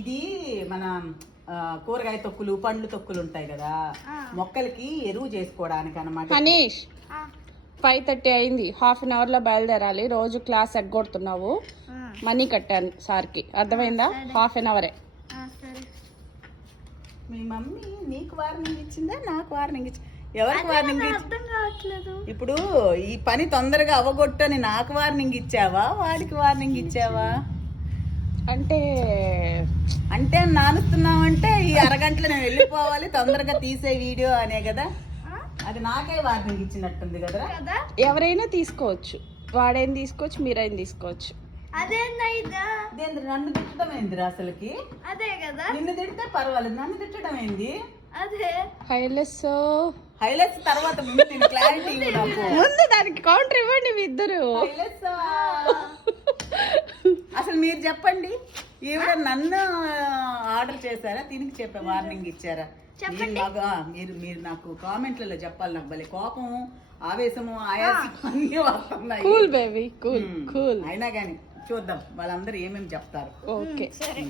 ఇది మన కూరగాయ తొక్కులు పండ్లు తొక్కులు ఉంటాయి కదా, మొక్కలకి ఎరువు చేసుకోవడానికి అన్నమాట. హనీష్ 5:30 అయింది, హాఫ్ అన్ అవర్ లో బయలుదేరాలి. రోజు క్లాస్ ఎగ్గొడుతున్నావు. మనీ కట్టాను సార్కి, అర్థమైందా? Half an hour. మీ మమ్మీ నీకు వార్నింగ్ ఇచ్చిందా నాకు వార్నింగ్ ఇచ్చింది? ఎవరికి వార్నింగ్ ఇచ్చింది? ఇప్పుడు ఈ పని తొందరగా అవ్వగొట్టని నాకు వార్నింగ్ ఇచ్చావా వాడికి వార్నింగ్ ఇచ్చావా? అంటే అంటే నానుస్తున్నావంటే ఈ అరగంటలో నేను వెళ్ళిపోవాలి, తొందరగా తీసే వీడియో అనే కదా. అది నాకే వార్నింగ్ ఇచ్చినట్టుంది కదా. ఎవరైనా తీసుకోవచ్చు, వాడైనా తీసుకోవచ్చు, మీరైనా తీసుకోవచ్చు. నన్ను తిట్టడం ఏందిరా అసలుకి? అదే కదా, నిన్ను తిడితే పర్వాలేదు, నన్ను తిట్టడం ఏంది? అదే హైలైట్స్ తర్వాత ముందు నేను క్లారిటీ ముందు దానికి కౌంటర్ ఇవ్వండి మీ ఇద్దరు. అసలు మీరు చెప్పండి, ఈవిడ నన్ను ఆర్డర్ చేశారా దీనికి చెప్పే వార్నింగ్ ఇచ్చారా? మీరు మీరు నాకు కామెంట్లలో చెప్పాలి. నాకు భలే కోపం, ఆవేశము, ఆయాసం అన్ని వస్తున్నాయి. Cool baby, cool cool. అయినా కానీ చూద్దాం వాళ్ళందరూ ఏమేమి చెప్తారు. ఓకే సరే.